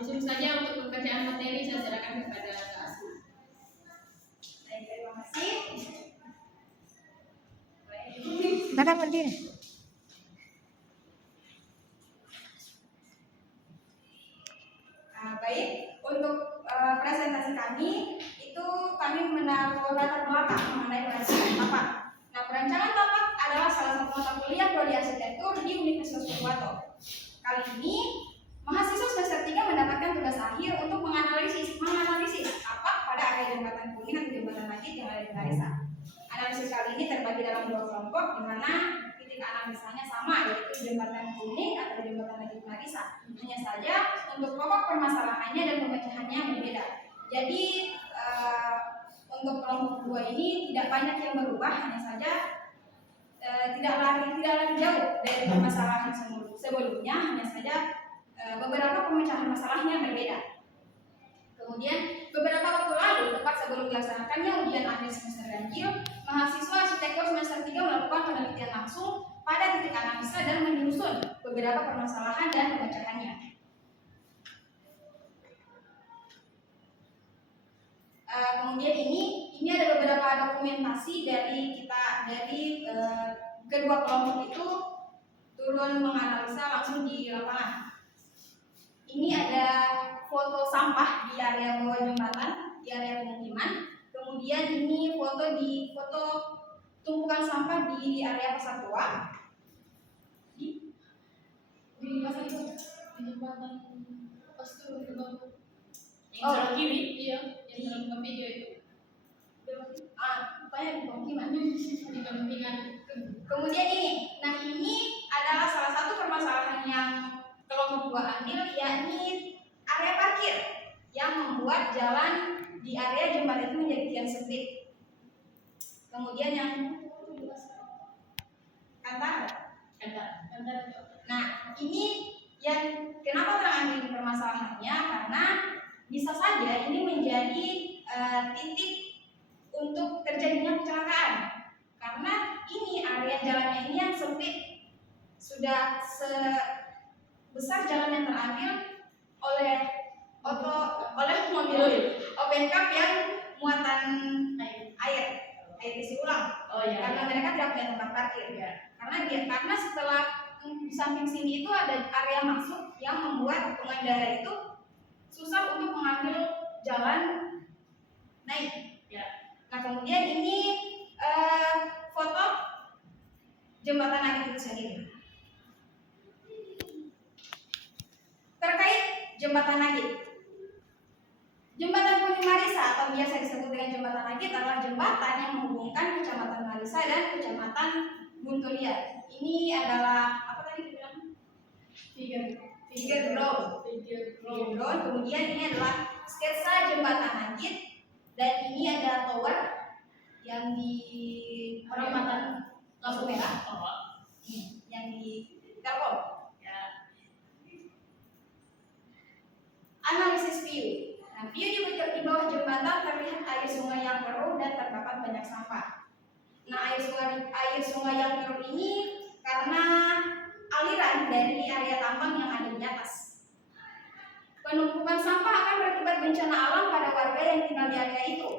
Langsung saja untuk pekerjaan materi saya serahkan kepada Kak Asma. Baik, terima kasih. Silakan berdiri. Baik, untuk presentasi kami itu kami menaruh latar belakang mengenai perancangan tapak. Nah, perancangan tapak adalah salah satu mata kuliah prodi arsitektur di Universitas Purwokerto. Kali ini mahasiswa semester 3 mendapatkan tugas akhir untuk menganalisis tapak pada area jembatan kuning atau jembatan Nagit yang ada di Marisa. Analisis kali ini terbagi dalam 2 kelompok, di mana titik analisanya sama, yaitu jembatan kuning atau jembatan Nagit Marisa. Hanya saja untuk pokok permasalahannya dan pemecahannya berbeda. Jadi untuk kelompok 2 ini tidak banyak yang berubah, hanya saja tidak lari jauh dari permasalahan sebelumnya, hanya saja beberapa pemecahan masalahnya berbeda. Kemudian beberapa waktu lalu, tepat sebelum dilaksanakannya ujian akhir semester ganjil, mahasiswa arsitektur semester 3 melakukan penelitian langsung pada titik analisa dan menyusun beberapa permasalahan dan pemecahannya. Kemudian ini ada beberapa dokumentasi dari kedua kelompok itu turun menganalisa langsung di lapangan. Ini ada foto sampah di area bawah jembatan, di area pemukiman. Kemudian ini foto tumpukan sampah di area pasar tua. Di pasar tua, di jembatan pas turun ke bawah. Yang sebelah kiri, iya, yang dalam video itu. Rupanya di pemukiman. Di pemukiman. Kemudian ini adalah salah satu permasalahan yang kelompok 2 ambil, yakni area parkir yang membuat jalan di area jembatan itu menjadi kian sempit. Kemudian yang kantar. Nah, ini yang kenapa orang ambil di permasalahannya, karena bisa saja ini menjadi titik untuk terjadinya kecelakaan, karena ini area jalannya ini yang sempit, sudah sebesar jalan yang terambil oleh mobil open cup yang muatan air isi ulang. Karena mereka tidak punya tempat parkir. Karena setelah di samping sini itu ada area masuk yang membuat pengendara itu susah untuk mengambil jalan naik. Nah, kemudian ini foto jembatan Nagit itu sendiri. Terkait jembatan Nagit, jembatan Kuning Marisa atau biasa disebut dengan jembatan Nagit adalah jembatan yang menghubungkan kecamatan Marisa dan kecamatan Buntulia. Ini adalah apa tadi dibilang? Figure ground. Kemudian ini adalah sketsa jembatan Nagit. Dan ini ada tower yang di perempatan lampu merah, yang di Telkom. Analisis view. Nah, view di bawah jembatan terlihat air sungai yang keruh dan terdapat banyak sampah. Nah, air sungai yang keruh ini karena aliran dari area tambang yang ada di atas. Penumpukan sampah akan berakibat bencana alam pada warga yang tinggal di area itu.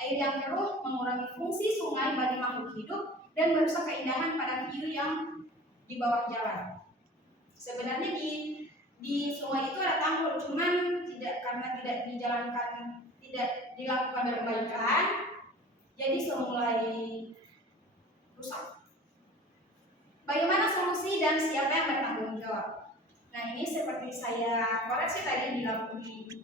Air yang keruh mengurangi fungsi sungai bagi makhluk hidup dan merusak keindahan pada view yang di bawah jalan. Sebenarnya di sungai itu ada tanggul, cuman karena tidak dilakukan perbaikan, jadi semulai rusak. Bagaimana solusi dan siapa yang bertanggung jawab? Nah, ini seperti saya koreksi tadi di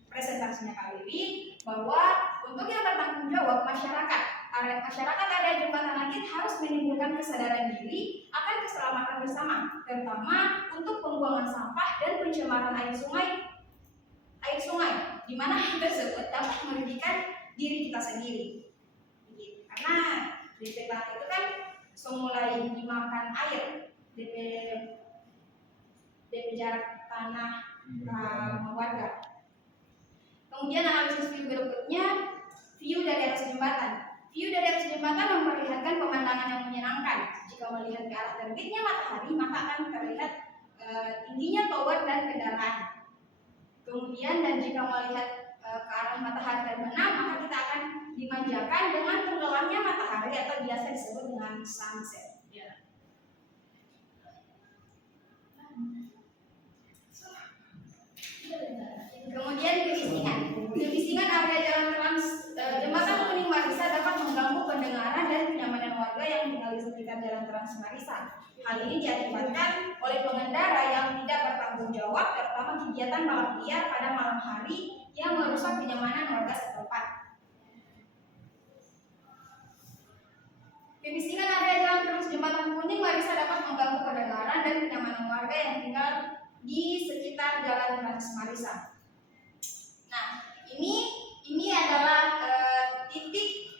presentasinya Kak Wiwi, bahwa untuk yang bertanggung jawab masyarakat area jembatan Nagit harus menimbulkan kesadaran diri akan keselamatan bersama, terutama untuk pembuangan sampah dan pencemaran air sungai, di mana hal tersebut dapat merugikan diri kita sendiri. Karena di tempat itu kan semulai dimakan air, dari jarak tanah warga. Kemudian analisis view berikutnya, view dari atas jembatan. View dari atas jembatan memperlihatkan pemandangan yang menyenangkan. Jika melihat ke arah terbitnya matahari, maka akan terlihat tingginya tower dan kendaraan. Kemudian Kemudian dan jika melihat ke arah matahari terbenam, maka kita akan dimanjakan dengan tenggelamnya matahari atau biasa disebut dengan sunset. Ya. Kemudian kebisingan. Kebisingan area jalan jembatan Kuning Marisa dapat mengganggu pendengaran dan kenyamanan warga yang tinggal di sekitar jalan Trans Marisa. Hal ini diakibatkan oleh pengendara yang tidak bertanggung jawab, terutama kegiatan balap liar pada malam hari yang merusak kenyamanan warga setempat. Kebisingan area jalan Trans Jembatan Kuning Marisa dapat mengganggu pendengaran dan kenyamanan warga yang tinggal di sekitar jalan Trans Marisa. Nah, ini adalah titik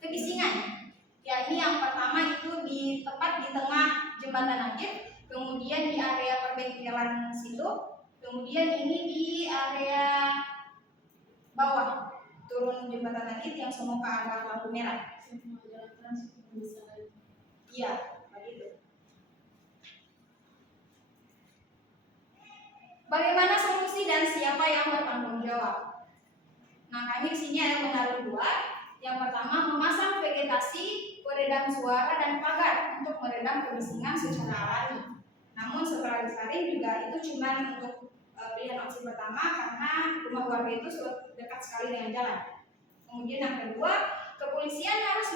kebisingan. Ya, ini yang pertama itu tepat di tengah jembatan Nagib, kemudian di area perbengkelan situ, kemudian ini di area bawah turun jembatan Nagib yang semua ke arah lampu merah. Semua jalan trans bisa. Iya, begitu. Bagaimana solusi dan siapa yang bertanggung jawab? Nah, kami di sini ada menaruh dua. Yang pertama, memasang vegetasi, peredam suara dan pagar untuk meredam kebisingan secara alami. Namun setelah disaring juga itu cuma untuk pilihan opsi pertama karena rumah warga itu sudah dekat sekali dengan jalan. Kemudian yang kedua, kepolisian harus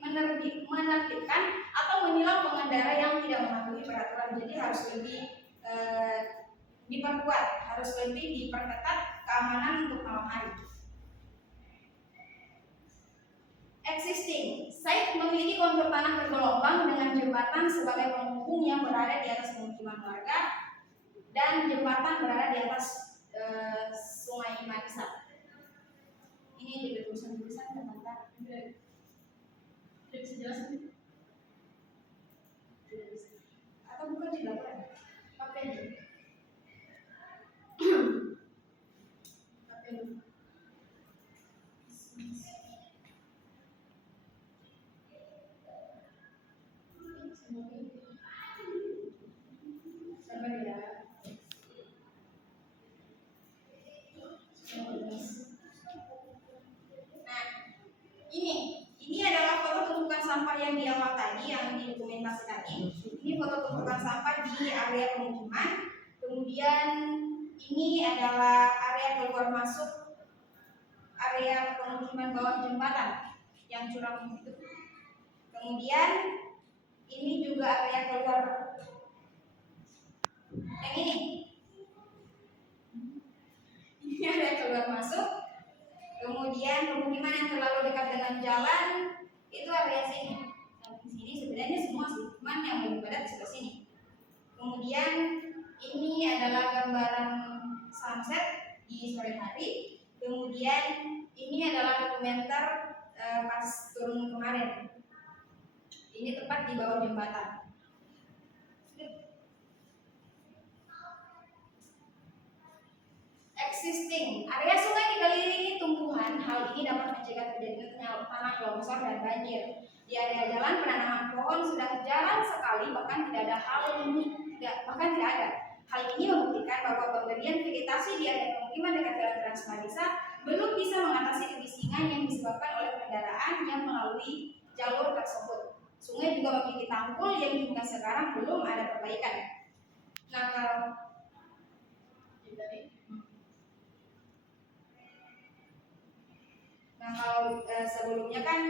menertibkan atau menilang pengendara yang tidak mematuhi peraturan. Jadi harus lebih diperkuat, harus lebih diperketat keamanan untuk malam hari. Existing site memiliki kontur tanah bergelombang dengan jembatan sebagai penghubung yang berada di atas pemukiman warga dan jembatan berada di atas Sungai Marisa. Ini juga tulisan-tulisan tentang Tidak bisa jelasin. atau bukan di laporan? Pakai aja. Sabar ya. Nah, ini adalah foto tumpukan sampah yang di awal tadi, yang di dokumentasi tadi. Ini foto tumpukan sampah di area pemukiman. Kemudian ini adalah area keluar masuk area pemukiman bawah jembatan yang curam itu. Kemudian ini juga area keluar yang ini. Ini area keluar masuk. Kemudian pemukiman yang terlalu dekat dengan jalan itu area sini. Yang di sini sebenarnya semua sih, cuman yang lebih padat sebelah sini. Kemudian ini adalah gambaran sunset di sore hari. Kemudian ini adalah dokumenter pas turun kemarin. Ini tepat di bawah jembatan. Existing area sungai dikelilingi tumbuhan. Hal ini dapat mencegah terjadinya tanah longsor dan banjir. Di area jalan penanaman pohon sudah jarang sekali, bahkan tidak ada. Hal ini membuktikan bahwa pemberian vegetasi di area pemukiman dekat jalan Trans Marisa belum bisa mengatasi kebisingan yang disebabkan oleh kendaraan yang melalui jalur tersebut. Sungai juga memiliki tanggul yang hingga sekarang belum ada perbaikan. Nah, kalau sebelumnya kan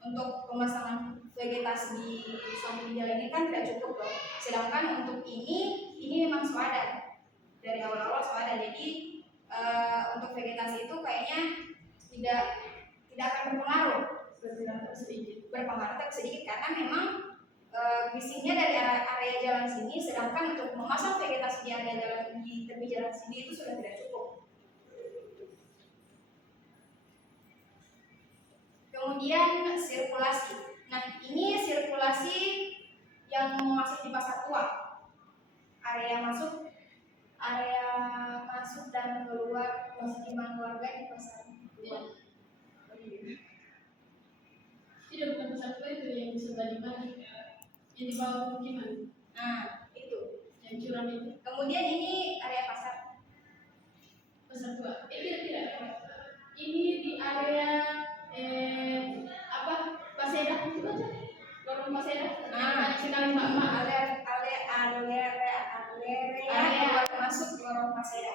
untuk pemasangan vegetasi di samping jalan ini kan tidak cukup loh. Sedangkan untuk ini memang swada dari awal-awal swada. Jadi untuk vegetasi itu kayaknya tidak akan berpengaruh sedikit karena memang bisingnya dari area jalan sini. Sedangkan untuk memasang vegetasi di area jalan di tepi jalan sini itu sudah tidak cukup. Kemudian sirkulasi. Nah, ini sirkulasi yang masuk di pasar tua. Area masuk dan keluar pemukiman warga di pasar tua. Tidak, bukan pasar tua itu yang di sebelah di mana? Yang di bawah pemukiman. Nah, itu. Yang curam itu. Kemudian ini area pasar. Pasar tua. Tidak. Ini di area apa? Paseda itu aja. Lorong Paseda. Sekali mak. Area keluar masuk lorong Paseda.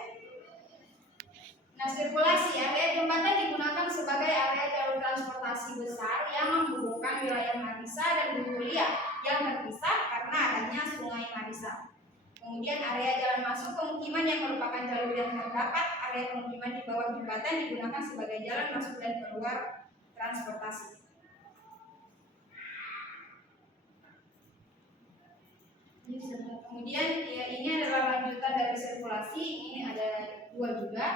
Nah, sirkulasi area jembatan digunakan sebagai area jalur transportasi besar yang menghubungkan wilayah Marisa dan Butulia yang terpisah karena adanya Sungai Marisa. Kemudian area jalan masuk pemukiman yang merupakan jalur yang terdapat area pemukiman di bawah jembatan digunakan sebagai jalan masuk dan keluar transportasi. Kemudian ya, ini adalah lanjutan dari sirkulasi. Ini ada dua juga.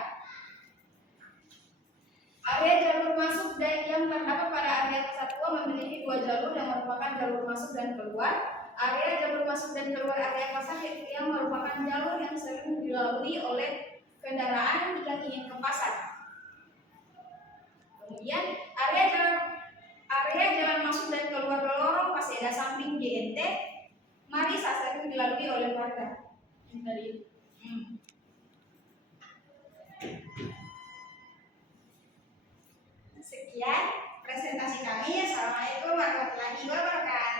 Area jalur masuk dan yang terdapat pada area pasar tua memiliki dua jalur yang merupakan jalur masuk dan keluar. Area jalur masuk dan keluar area pasar yang merupakan jalur yang sering dilalui oleh kendaraan yang ingin ke pasar. Kemudian area jalan masuk dan keluar lorong Paseda samping JNT Marisa sering dilalui oleh warga. Tadi. Sekian presentasi kami. Assalamualaikum warahmatullahi wabarakatuh.